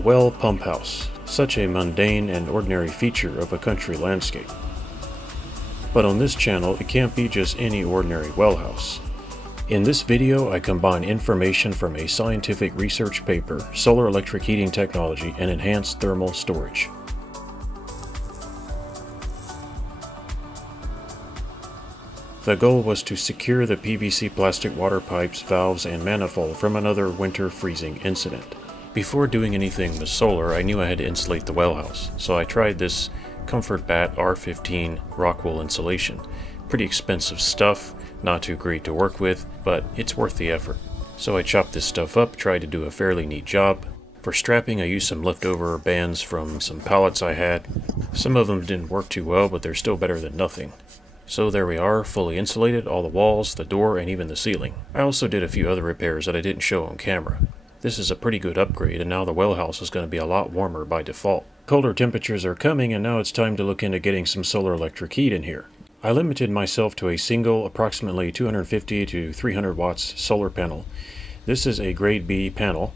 well pump house, such a mundane and ordinary feature of a country landscape. But on this channel, it can't be just any ordinary well house. In this video, I combine information from a scientific research paper, solar electric heating technology, and enhanced thermal storage. The goal was to secure the PVC plastic water pipes, valves, and manifold from another winter freezing incident. Before doing anything with solar, I knew I had to insulate the well house, so I tried this Comfort Bat R15 rock wool insulation. Pretty expensive stuff, not too great to work with, but it's worth the effort. So I chopped this stuff up, tried to do a fairly neat job. For strapping, I used some leftover bands from some pallets I had. Some of them didn't work too well, but they're still better than nothing. So there we are, fully insulated, all the walls, the door, and even the ceiling. I also did a few other repairs that I didn't show on camera. This is a pretty good upgrade, and now the well house is going to be a lot warmer by default. Colder temperatures are coming, and now it's time to look into getting some solar electric heat in here. I limited myself to a single, approximately 250 to 300 watts solar panel. This is a grade B panel.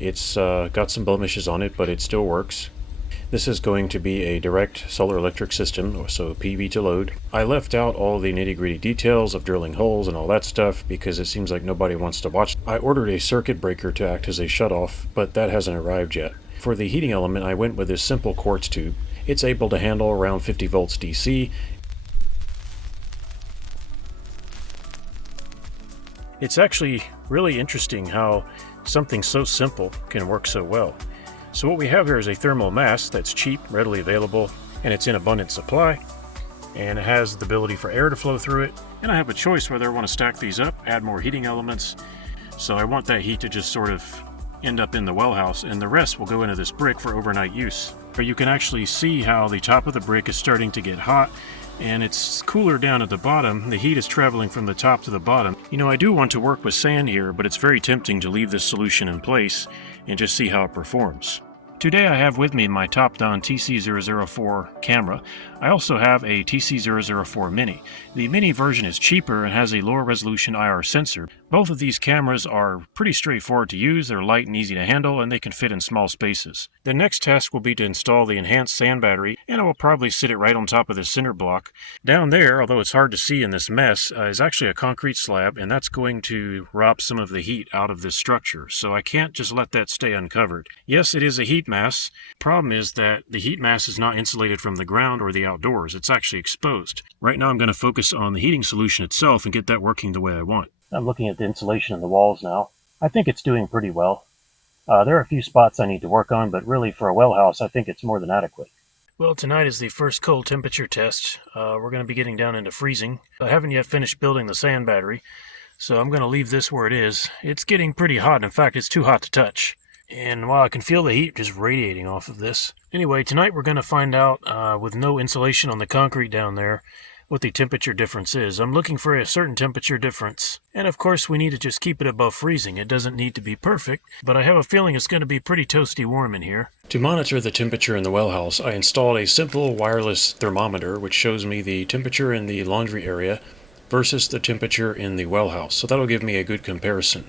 It's got some blemishes on it, but it still works. This is going to be a direct solar electric system, so PV to load. I left out all the nitty-gritty details of drilling holes and all that stuff because it seems like nobody wants to watch. I ordered a circuit breaker to act as a shutoff, but that hasn't arrived yet. For the heating element, I went with this simple quartz tube. It's able to handle around 50 volts DC. It's actually really interesting how something so simple can work so well. So what we have here is a thermal mass that's cheap, readily available, and it's in abundant supply, and it has the ability for air to flow through it. And I have a choice whether I want to stack these up, add more heating elements. So I want that heat to just sort of end up in the well house, and the rest will go into this brick for overnight use. But you can actually see how the top of the brick is starting to get hot, and it's cooler down at the bottom. The heat is traveling from the top to the bottom. You know, I do want to work with sand here, but it's very tempting to leave this solution in place and just see how it performs. Today I have with me my TOPDON TC004 camera. I also have a TC004 Mini. The Mini version is cheaper and has a lower resolution IR sensor. Both of these cameras are pretty straightforward to use. They're light and easy to handle, and they can fit in small spaces. The next task will be to install the enhanced sand battery, and I will probably sit it right on top of this cinder block. Down there, although it's hard to see in this mess, is actually a concrete slab, and that's going to rob some of the heat out of this structure. So I can't just let that stay uncovered. Yes, it is a heat mass. Problem is that the heat mass is not insulated from the ground or the outdoors. It's actually exposed. Right now I'm going to focus on the heating solution itself and get that working the way I want. I'm looking at the insulation in the walls now. I think it's doing pretty well. There are a few spots I need to work on, but really for a well house I think it's more than adequate. Well, tonight is the first cold temperature test. We're going to be getting down into freezing. I haven't yet finished building the sand battery, so I'm going to leave this where it is. It's getting pretty hot. In fact, it's too hot to touch. And wow, I can feel the heat just radiating off of this. Anyway, tonight we're going to find out, with no insulation on the concrete down there, what the temperature difference is. I'm looking for a certain temperature difference. And of course, we need to just keep it above freezing. It doesn't need to be perfect, but I have a feeling it's going to be pretty toasty warm in here. To monitor the temperature in the well house, I installed a simple wireless thermometer, which shows me the temperature in the laundry area versus the temperature in the well house. So that'll give me a good comparison.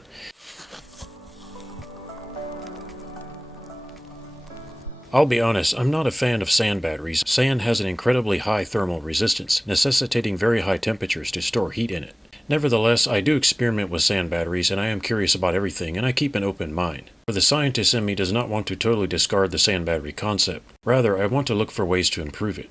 I'll be honest, I'm not a fan of sand batteries. Sand has an incredibly high thermal resistance, necessitating very high temperatures to store heat in it. Nevertheless, I do experiment with sand batteries, and I am curious about everything, and I keep an open mind. For the scientist in me does not want to totally discard the sand battery concept. Rather, I want to look for ways to improve it.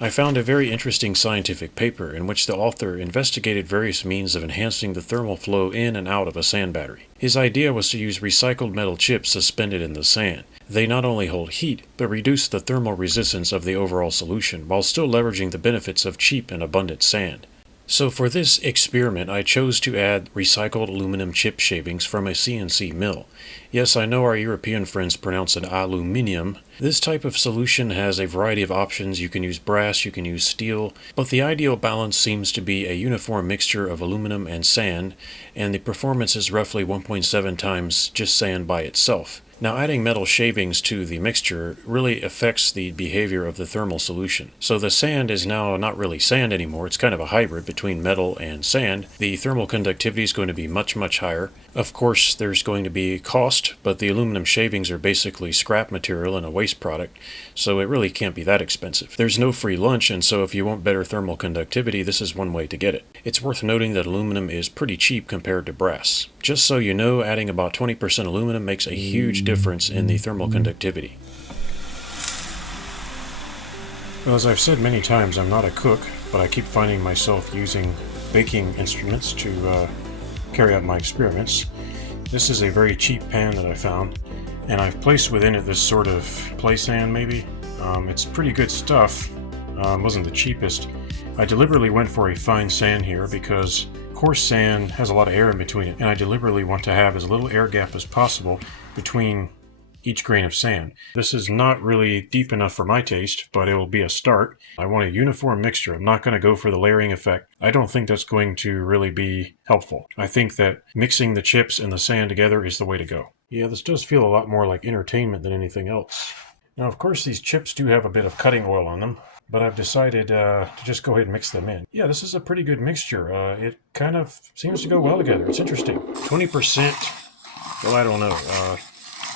I found a very interesting scientific paper in which the author investigated various means of enhancing the thermal flow in and out of a sand battery. His idea was to use recycled metal chips suspended in the sand. They not only hold heat, but reduce the thermal resistance of the overall solution while still leveraging the benefits of cheap and abundant sand. So for this experiment, I chose to add recycled aluminum chip shavings from a CNC mill. Yes, I know our European friends pronounce it aluminium. This type of solution has a variety of options. You can use brass, you can use steel, but the ideal balance seems to be a uniform mixture of aluminum and sand, and the performance is roughly 1.7 times just sand by itself. Now, adding metal shavings to the mixture really affects the behavior of the thermal solution. So the sand is now not really sand anymore. It's kind of a hybrid between metal and sand. The thermal conductivity is going to be much, much higher. Of course, there's going to be cost, but the aluminum shavings are basically scrap material and a waste product, so it really can't be that expensive. There's no free lunch, and so if you want better thermal conductivity, this is one way to get it. It's worth noting that aluminum is pretty cheap compared to brass. Just so you know, adding about 20% aluminum makes a huge difference in the thermal conductivity. Well, as I've said many times, I'm not a cook, but I keep finding myself using baking instruments to carry out my experiments. This is a very cheap pan that I found, and I've placed within it this sort of play sand maybe. It's pretty good stuff. Wasn't the cheapest. I deliberately went for a fine sand here because coarse sand has a lot of air in between it, and I deliberately want to have as little air gap as possible between each grain of sand. This is not really deep enough for my taste, but it will be a start. I want a uniform mixture. I'm not going to go for the layering effect. I don't think that's going to really be helpful. I think that mixing the chips and the sand together is the way to go. Yeah, this does feel a lot more like entertainment than anything else. Now, of course, these chips do have a bit of cutting oil on them, but I've decided to just go ahead and mix them in. Yeah, this is a pretty good mixture. It kind of seems to go well together. It's interesting. 20%, well, I don't know.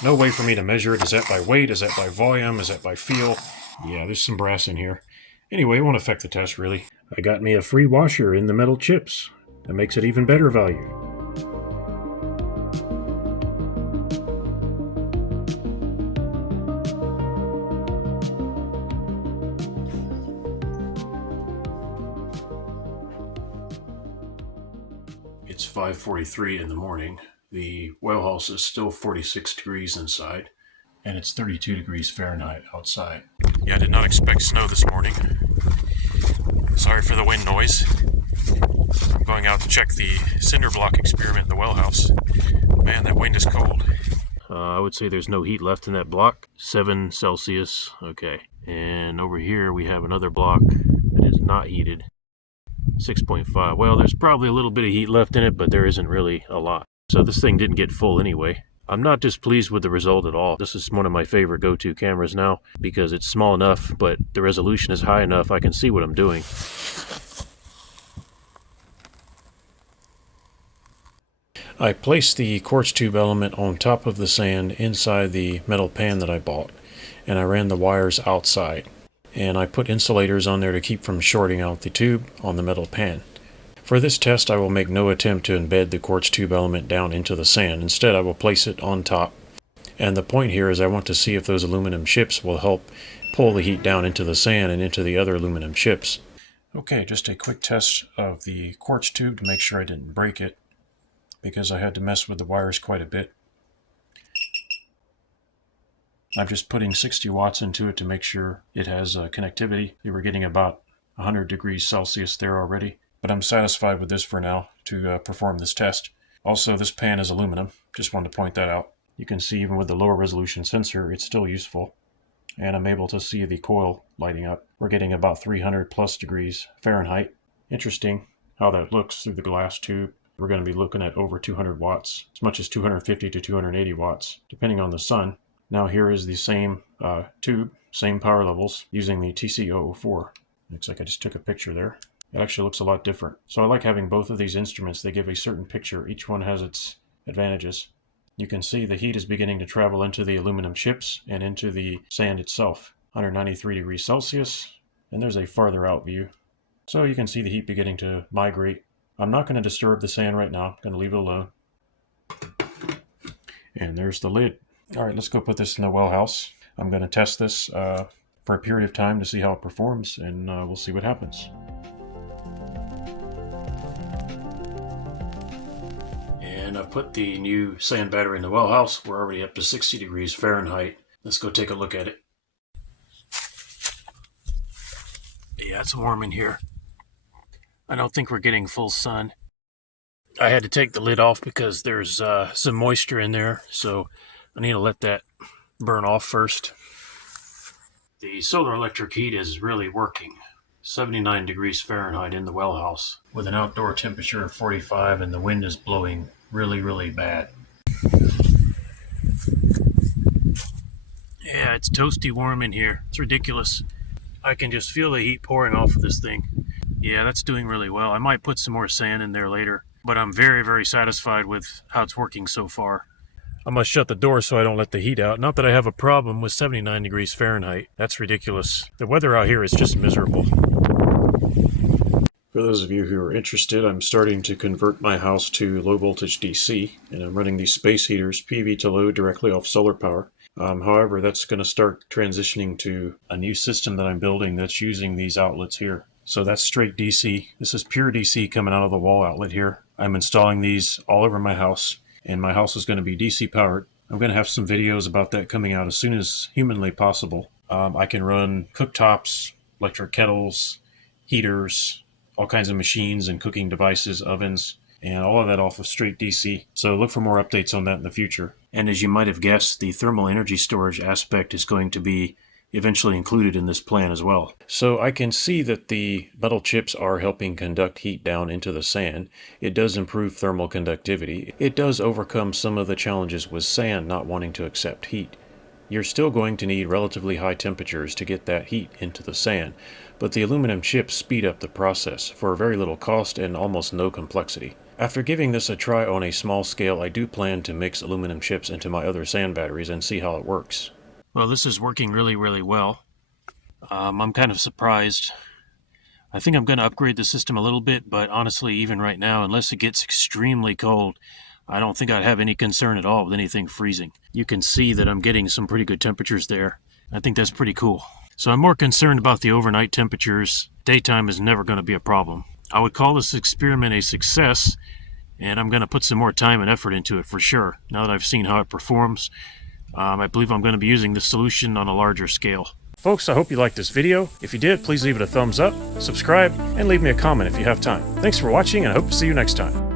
No way for me to measure it. Is that by weight? Is that by volume? Is that by feel? Yeah, there's some brass in here. Anyway, it won't affect the test, really. I got me a free washer in the metal chips. That makes it even better value. It's 5:43 in the morning. The well house is still 46 degrees inside, and it's 32 degrees Fahrenheit outside. Yeah, I did not expect snow this morning. Sorry for the wind noise. I'm going out to check the cinder block experiment in the well house. Man, that wind is cold. I would say there's no heat left in that block. 7 Celsius. Okay. And over here we have another block that is not heated. 6.5. Well, there's probably a little bit of heat left in it, but there isn't really a lot. So this thing didn't get full anyway. I'm not displeased with the result at all. This is one of my favorite go-to cameras now because it's small enough, but the resolution is high enough I can see what I'm doing. I placed the quartz tube element on top of the sand inside the metal pan that I bought, and I ran the wires outside. And I put insulators on there to keep from shorting out the tube on the metal pan. For this test, I will make no attempt to embed the quartz tube element down into the sand. Instead, I will place it on top. And the point here is I want to see if those aluminum chips will help pull the heat down into the sand and into the other aluminum chips. Okay, just a quick test of the quartz tube to make sure I didn't break it, because I had to mess with the wires quite a bit. I'm just putting 60 watts into it to make sure it has connectivity. We were getting about 100 degrees Celsius there already, but I'm satisfied with this for now to perform this test. Also, this pan is aluminum. Just wanted to point that out. You can see even with the lower resolution sensor, it's still useful. And I'm able to see the coil lighting up. We're getting about 300 plus degrees Fahrenheit. Interesting how that looks through the glass tube. We're going to be looking at over 200 watts, as much as 250 to 280 watts, depending on the sun. Now here is the same tube, same power levels, using the TC004. Looks like I just took a picture there. It actually looks a lot different. So I like having both of these instruments. They give a certain picture. Each one has its advantages. You can see the heat is beginning to travel into the aluminum chips and into the sand itself. 193 degrees Celsius, and there's a farther out view. So you can see the heat beginning to migrate. I'm not going to disturb the sand right now. I'm going to leave it alone. And there's the lid. All right, let's go put this in the well house. I'm going to test this for a period of time to see how it performs, and we'll see what happens. And I've put the new sand battery in the well house. We're already up to 60 degrees Fahrenheit. Let's go take a look at it. Yeah, it's warm in here. I don't think we're getting full sun. I had to take the lid off because there's some moisture in there, so I need to let that burn off first. The solar electric heat is really working. 79 degrees Fahrenheit in the well house with an outdoor temperature of 45, and the wind is blowing really, really bad. Yeah, it's toasty warm in here. It's ridiculous. I can just feel the heat pouring off of this thing. Yeah, that's doing really well. I might put some more sand in there later, but I'm very, very satisfied with how it's working so far. I must shut the door so I don't let the heat out. Not that I have a problem with 79 degrees Fahrenheit. That's ridiculous. The weather out here is just miserable. For those of you who are interested, I'm starting to convert my house to low voltage DC, and I'm running these space heaters PV to load directly off solar power. However, that's going to start transitioning to a new system that I'm building that's using these outlets here. So that's straight DC. This is pure DC coming out of the wall outlet here. I'm installing these all over my house, and my house is going to be DC powered. I'm going to have some videos about that coming out as soon as humanly possible. I can run cooktops, electric kettles, heaters, all kinds of machines and cooking devices, ovens, and all of that off of straight DC. So look for more updates on that in the future. And as you might have guessed, the thermal energy storage aspect is going to be eventually included in this plan as well. So I can see that the metal chips are helping conduct heat down into the sand. It does improve thermal conductivity. It does overcome some of the challenges with sand not wanting to accept heat. You're still going to need relatively high temperatures to get that heat into the sand, but the aluminum chips speed up the process for very little cost and almost no complexity. After giving this a try on a small scale, I do plan to mix aluminum chips into my other sand batteries and see how it works. Well, this is working really, really well. I'm kind of surprised. I think I'm going to upgrade the system a little bit, but honestly, even right now, unless it gets extremely cold, I don't think I'd have any concern at all with anything freezing. You can see that I'm getting some pretty good temperatures there. I think that's pretty cool. So I'm more concerned about the overnight temperatures. Daytime is never going to be a problem. I would call this experiment a success, and I'm going to put some more time and effort into it for sure. Now that I've seen how it performs, I believe I'm going to be using this solution on a larger scale. Folks, I hope you liked this video. If you did, please leave it a thumbs up, subscribe, and leave me a comment if you have time. Thanks for watching, and I hope to see you next time.